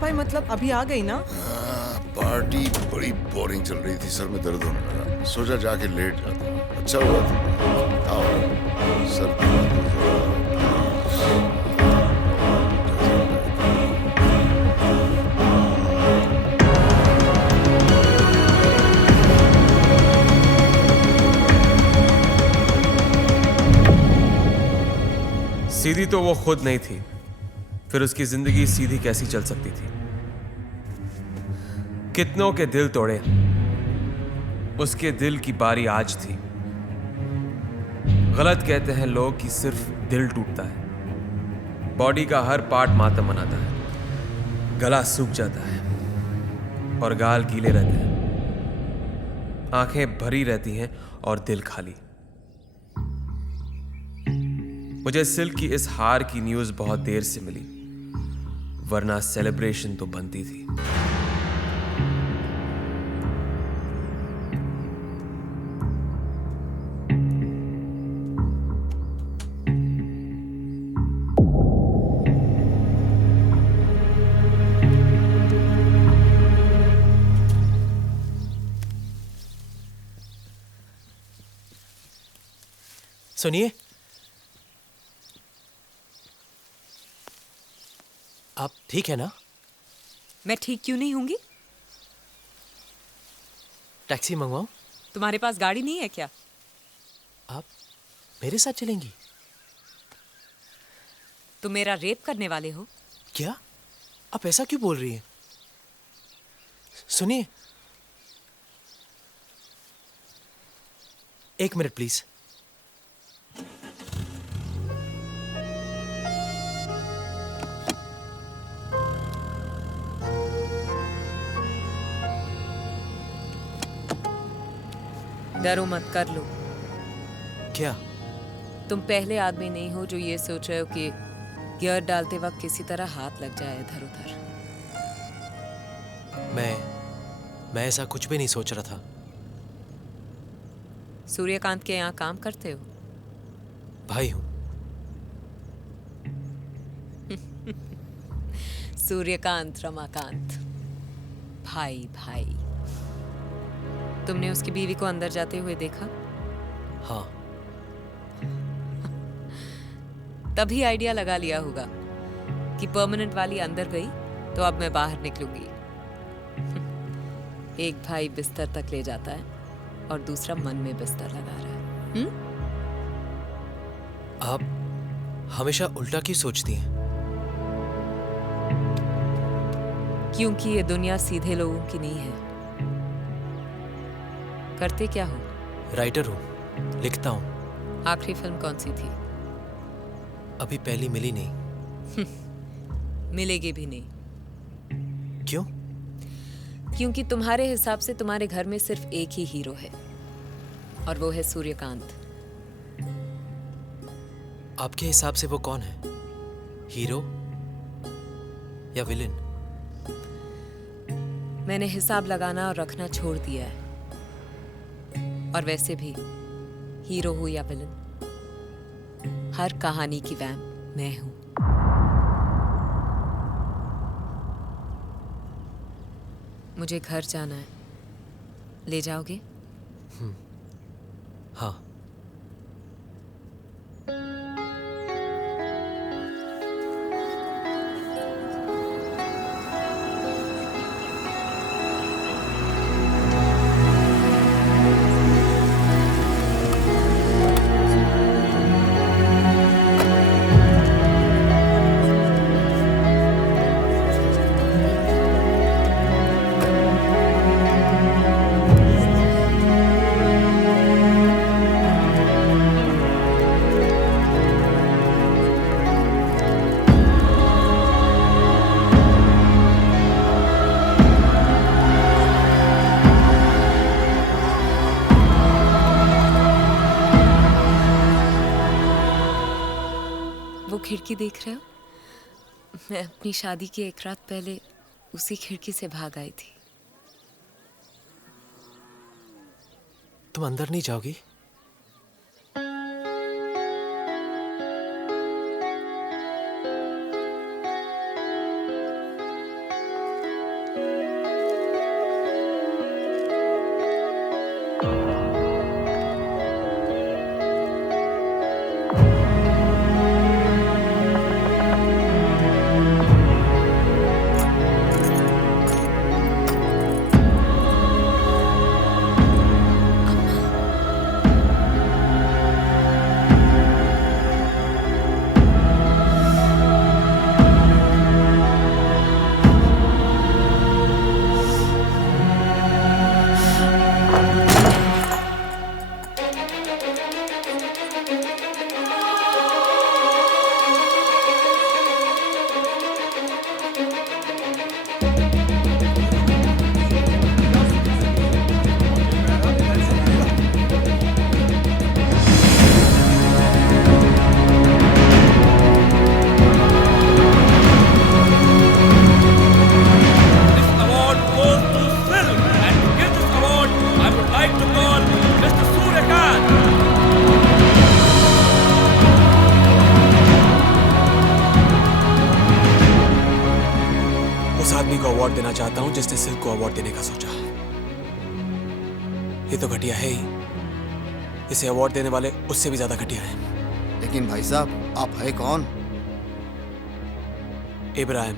भाई मतलब अभी आ गई ना? पार्टी बड़ी बोरिंग चल रही थी, सर में दर्द होने लगा, सोचा जाके लेट जाता हूँ। अच्छा हुआ तुम आओ सर की बात है जरा। सीधी तो वो खुद नहीं थी, फिर उसकी जिंदगी सीधी कैसी चल सकती थी? कितनों के दिल तोड़े, उसके दिल की बारी आज थी। गलत कहते हैं लोग कि सिर्फ दिल टूटता है, बॉडी का हर पार्ट मातम मनाता है। गला सूख जाता है और गाल गीले रहते हैं, आंखें भरी रहती हैं और दिल खाली। मुझे सिल्क की इस हार की न्यूज़ बहुत देर से मिली, वरना सेलिब्रेशन तो बनती थी। सुनिए, आप ठीक है ना? मैं ठीक क्यों नहीं होंगी? टैक्सी मंगवाऊं? तुम्हारे पास गाड़ी नहीं है क्या? आप मेरे साथ चलेंगी? तुम मेरा रेप करने वाले हो? क्या? आप ऐसा क्यों बोल रही हैं? सुनिए, एक मिनट प्लीज। डरो मत, कर लो। क्या? तुम पहले आदमी नहीं हो जो ये सोच रहे हो कि गियर डालते वक्त किसी तरह हाथ लग जाए इधर उधर। मैं ऐसा कुछ भी नहीं सोच रहा था। सूर्यकांत के यहाँ काम करते हो? भाई हूं। सूर्यकांत रमाकांत, भाई भाई। तुमने उसकी बीवी को अंदर जाते हुए देखा? हाँ। तभी आइडिया लगा लिया होगा कि परमानेंट वाली अंदर गई तो अब मैं बाहर निकलूंगी। एक भाई बिस्तर तक ले जाता है और दूसरा मन में बिस्तर लगा रहा है। आप हमेशा उल्टा क्यों सोचती हैं? क्योंकि ये दुनिया सीधे लोगों की नहीं है। करते क्या हो? राइटर हूं, लिखता हूं। आखिरी फिल्म कौन सी थी? अभी पहली मिली नहीं। मिलेगी भी नहीं। क्यों? क्योंकि तुम्हारे हिसाब से तुम्हारे घर में सिर्फ एक ही हीरो है और वो है सूर्यकांत। आपके हिसाब से वो कौन है? हीरो या विलेन? मैंने हिसाब लगाना और रखना छोड़ दिया है। और वैसे भी हीरो हो या विलन, हर कहानी की वैम्प मैं हूं। मुझे घर जाना है, ले जाओगे? हाँ। वो खिड़की देख रहे हो? मैं अपनी शादी की एक रात पहले उसी खिड़की से भाग आई थी। तुम अंदर नहीं जाओगी? करना चाहता हूं जिसने सिल्क को अवार्ड देने का सोचा। ये तो घटिया है ही, इसे अवार्ड देने वाले उससे भी ज्यादा घटिया है। लेकिन भाई साहब, आप है कौन? इब्राहिम,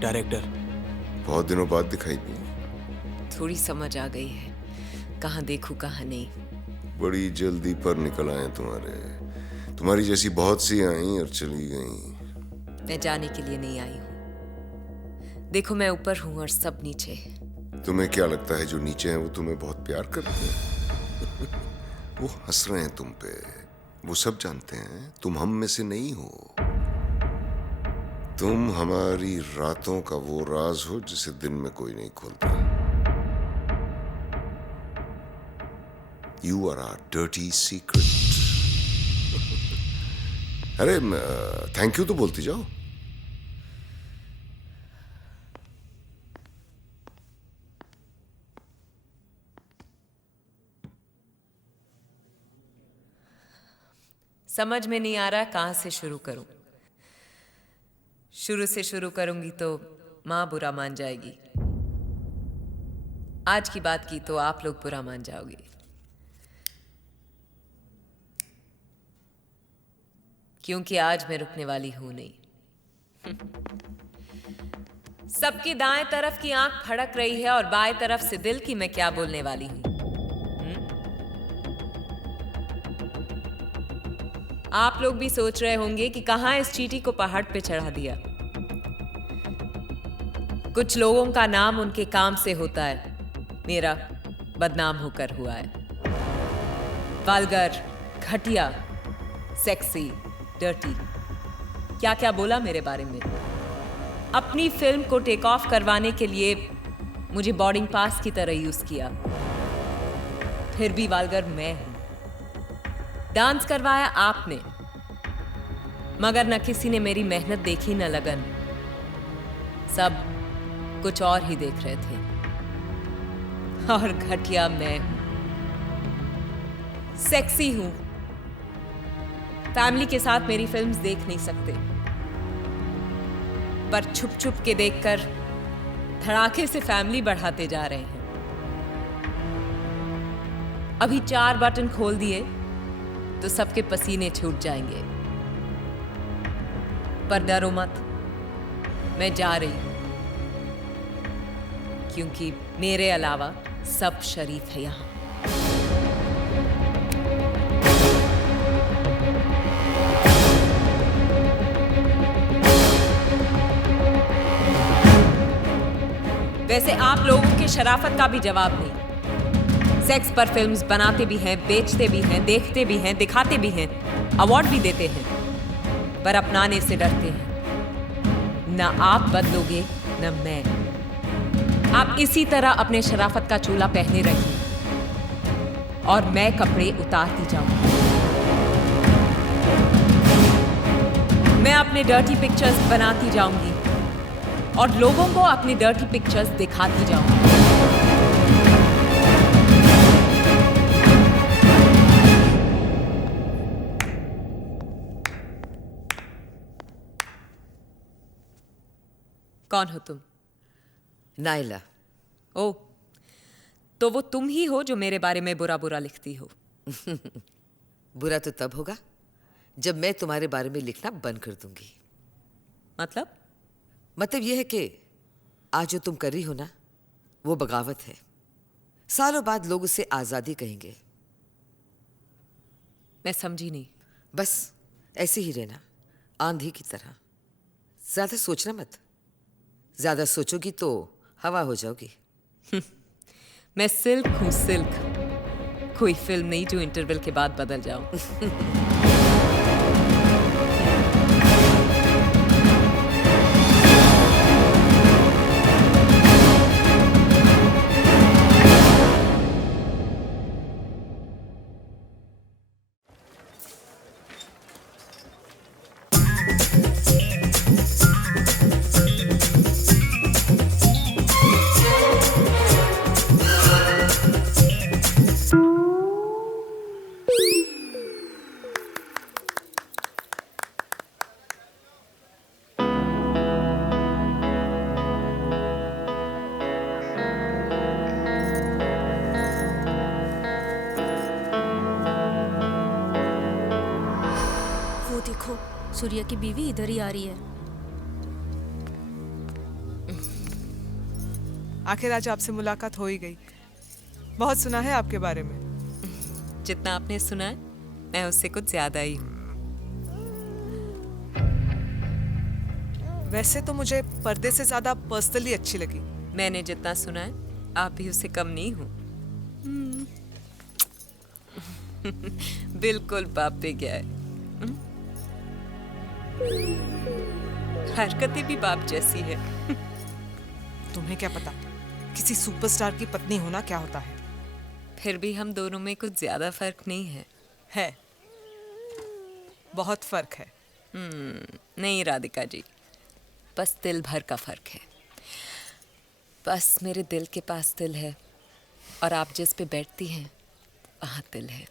डायरेक्टर। बहुत दिनों बाद दिखाई दी। थोड़ी समझ आ गई है, कहाँ देखूं कहाँ नहीं। बड़ी जल्दी पर निकल आए तुम्हारी जैसी बहुत सी आई और चली गई। मैं जाने के लिए नहीं आई हूँ। देखो, मैं ऊपर हूँ और सब नीचे। तुम्हें क्या लगता है जो नीचे हैं वो तुम्हें बहुत प्यार करते हैं? वो हंस रहे हैं तुम पे। वो सब जानते हैं तुम हम में से नहीं हो। तुम हमारी रातों का वो राज हो जिसे दिन में कोई नहीं खोलता। You are our dirty secret. अरे थैंक यू तो बोलती जाओ। समझ में नहीं आ रहा कहाँ से शुरू करूं। शुरू से शुरू करूंगी तो माँ बुरा मान जाएगी। आज की बात की तो आप लोग बुरा मान जाओगे। क्योंकि आज मैं रुकने वाली हूं नहीं। सबकी दाएं तरफ की आंख फड़क रही है और बाएं तरफ से दिल की मैं क्या बोलने वाली हूं। आप लोग भी सोच रहे होंगे कि कहां इस चींटी को पहाड़ पे चढ़ा दिया। कुछ लोगों का नाम उनके काम से होता है, मेरा बदनाम होकर हुआ है। वल्गर, घटिया, सेक्सी, डर्टी, क्या क्या बोला मेरे बारे में। अपनी फिल्म को टेक ऑफ करवाने के लिए मुझे बोर्डिंग पास की तरह यूज किया। फिर भी वल्गर मैं हूं। डांस करवाया आपने, मगर न किसी ने मेरी मेहनत देखी न लगन। सब कुछ और ही देख रहे थे। और घटिया मैं हूं, सेक्सी हूं। फैमिली के साथ मेरी फिल्म्स देख नहीं सकते, पर छुप छुप के देखकर धड़ाके से फैमिली बढ़ाते जा रहे हैं। अभी 4 बटन खोल दिए तो सबके पसीने छूट जाएंगे। पर डरो मत, मैं जा रही हूं, क्योंकि मेरे अलावा सब शरीफ है यहां। वैसे आप लोगों की शराफत का भी जवाब नहीं। सेक्स पर फिल्म्स बनाते भी हैं, बेचते भी हैं, देखते भी हैं, दिखाते भी हैं, अवार्ड भी देते हैं, पर अपनाने से डरते हैं। न आप बदलोगे न मैं। आप इसी तरह अपने शराफत का चोला पहने रहिए और मैं कपड़े उतारती जाऊंगी। मैं अपने डर्टी पिक्चर्स बनाती जाऊंगी और लोगों को अपनी डर्टी पिक्चर्स दिखाती जाऊंगी। कौन हो तुम? नाइला। ओ, तो वो तुम ही हो जो मेरे बारे में बुरा बुरा लिखती हो। बुरा तो तब होगा जब मैं तुम्हारे बारे में लिखना बंद कर दूंगी। मतलब यह है कि आज जो तुम कर रही हो ना, वो बगावत है। सालों बाद लोग उसे आजादी कहेंगे। मैं समझी नहीं। बस ऐसे ही रहना, आंधी की तरह। ज्यादा सोचना मत। ज्यादा सोचोगी तो हवा हो जाओगी। मैं सिल्क हूं, सिल्क। कोई फिल्म नहीं जो इंटरवल के बाद बदल जाऊं। सूर्या की बीवी इधर ही आ रही है। आखिर आज आपसे मुलाकात हो ही गई। बहुत सुना है आपके बारे में। जितना आपने सुना है मैं उससे कुछ ज्यादा ही हूँ। वैसे तो मुझे पर्दे से ज्यादा पर्सनली अच्छी लगी। मैंने जितना सुना है आप भी उससे कम नहीं हो। बिल्कुल बाप पे गया है। हरकतें भी बाप जैसी है। तुम्हें क्या पता किसी सुपरस्टार की पत्नी होना क्या होता है। फिर भी हम दोनों में कुछ ज्यादा फर्क नहीं है। बहुत फर्क है। नहीं राधिका जी, बस दिल भर का फर्क है। बस मेरे दिल के पास दिल है और आप जिस पे बैठती हैं वहां दिल है।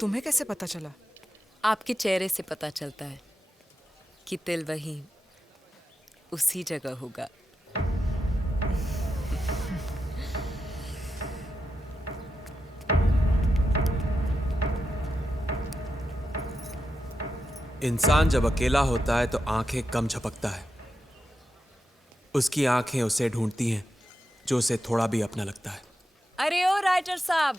तुम्हें कैसे पता चला? आपके चेहरे से पता चलता है कि दिल वहीं उसी जगह होगा। इंसान जब अकेला होता है तो आंखें कम झपकता है। उसकी आंखें उसे ढूंढती हैं जो उसे थोड़ा भी अपना लगता है। अरे ओ राइटर साहब,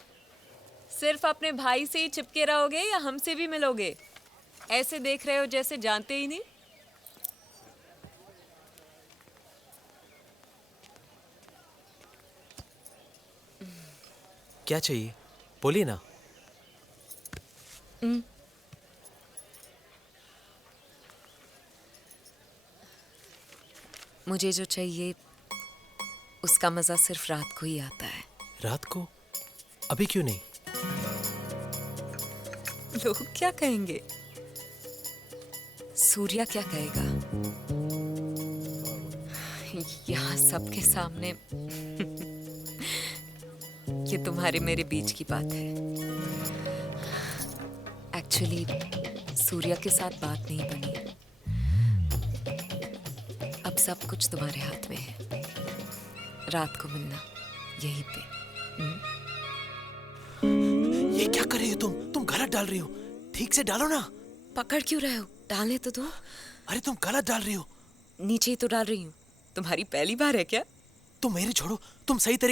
सिर्फ अपने भाई से ही चिपके रहोगे या हमसे भी मिलोगे? ऐसे देख रहे हो जैसे जानते ही नहीं। क्या चाहिए बोलिए ना। मुझे जो चाहिए उसका मजा सिर्फ रात को ही आता है। रात को? अभी क्यों नहीं? लोग क्या कहेंगे? सूर्या क्या कहेगा? यहाँ सबके सामने ये तुम्हारे मेरे बीच की बात है। एक्चुअली सूर्या के साथ बात नहीं बनी है। अब सब कुछ तुम्हारे हाथ में है। रात को मिलना यहीं पे। ये क्या कर रही हो तुम गलत डाल रही हो। ठीक से डालो ना। पकड़ क्यों रहे हो? डालने तो दो। अरे तुम गलत डाल रही हो। नीचे ही तो डाल रही हूँ। तुम्हारी पहली बार है क्या? तुम मेरी छोड़ो, तुम सही तरीके